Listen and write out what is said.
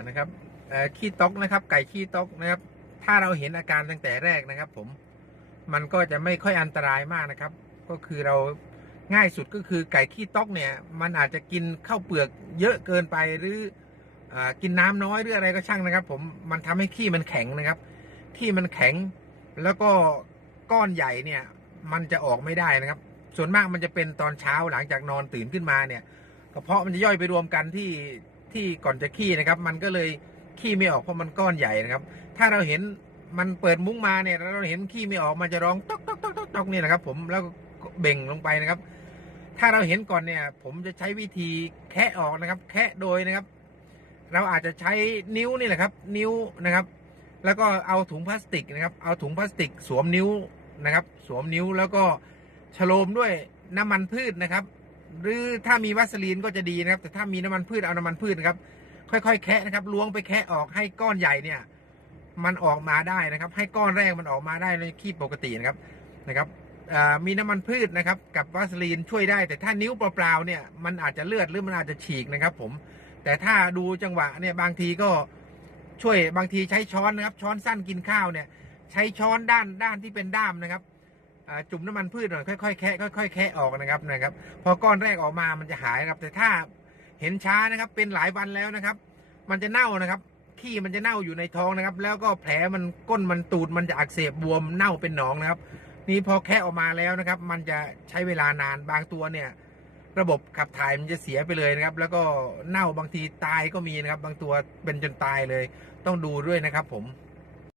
นะครับขี้ตกนะครับ ไก่ขี้ตกนะครับ ถ้าเราเห็นอาการตั้งแต่แรกนะครับ ผมมันก็จะไม่ค่อยอันตรายมากนะครับ ก็คือเราง่ายสุดก็คือไก่ขี้ตกเนี่ย มันอาจจะกินข้าวเปลือกเยอะเกินไปหรืออกินน้ำน้อยหรืออะไรก็ช่างนะครับ ผมมันทำให้ขี้มันแข็งนะครับขี้มันแข็งแล้วก็ก้อนใหญ่เนี่ย มันจะออกไม่ได้นะครับ ส่วนมากมันจะเป็นตอนเช้าหลังจากนอนตื่นขึ้นมาเนี่ยกระเพาะมันจะย่อยไปรวมกันที่ ที่ก่อนจะขี้นะครับ มันก็เลยขี้ไม่ออกเพราะมันก้อนใหญ่นะครับ ถ้าเราเห็นมันเปิดมุ้งมาเนี่ยเราเห็นขี้ไม่ออกมันจะร้องต๊อกต๊อกต๊อกต๊อกต๊อกนี่นะครับ ผมแล้วเบ่งลงไปนะครับ ถ้าเราเห็นก่อนเนี่ย ผมจะใช้วิธีแคะออกนะครับ แคะโดยนะครับ เราอาจจะใช้นิ้วนี่แหละครับ นิ้วนะครับ แล้วก็เอาถุงพลาสติกนะครับ เอาถุงพลาสติก สวมนิ้วนะครับ สวมนิ้วแล้วก็ฉโลมด้วยน้ำมันพืชนะครับ หรือถ้ามีวัสลีนก็จะดีนะครับ แต่ถ้ามีน้ำมันพืชเอาน้ำมันพืชนะครับ ค่อยๆ แคะนะครับล้วงไปแคะออกให้ก้อนใหญ่เนี่ย มันออกมาได้นะครับ ให้ก้อนแรกมันออกมาได้ในขี้ปกตินะครับนะครับมีน้ำมันพืชนะครับ กับวัสลีนช่วยได้ แต่ถ้านิ้วเปล่าๆเนี่ยมันอาจจะเลือดหรือมันอาจจะฉีกนะครับ ผม แต่ถ้าดูจังหวะเนี่ยบางทีก็ช่วยบางทีใช้ช้อนนะครับ ช้อนสั้นกินข้าวเนี่ย ใช้ช้อนด้านด้านที่เป็นด้ามนะครับ จุ่มน้ำมันพืชหน่อยค่อยๆแคะค่อยๆแคะออกนะครับนะครับ พอก้อนแรกออกมามันจะหายนะครับ แต่ถ้าเห็นช้านะครับ เป็นหลายวันแล้วนะครับ มันจะเน่านะครับขี้มันจะเน่าอยู่ในท้องนะครับ แล้วก็แผลมันก้นมันตูดมันจะอักเสบบวมเน่าเป็นหนองนะครับ นี่พอแคะออกมาแล้วนะครับ มันจะใช้เวลานานบางตัวเนี่ย ระบบขับถ่ายมันจะเสียไปเลยนะครับ แล้วก็เน่าบางทีตายก็มีนะครับ บางตัวเป็นจนตายเลย ต้องดูด้วยนะครับ ผม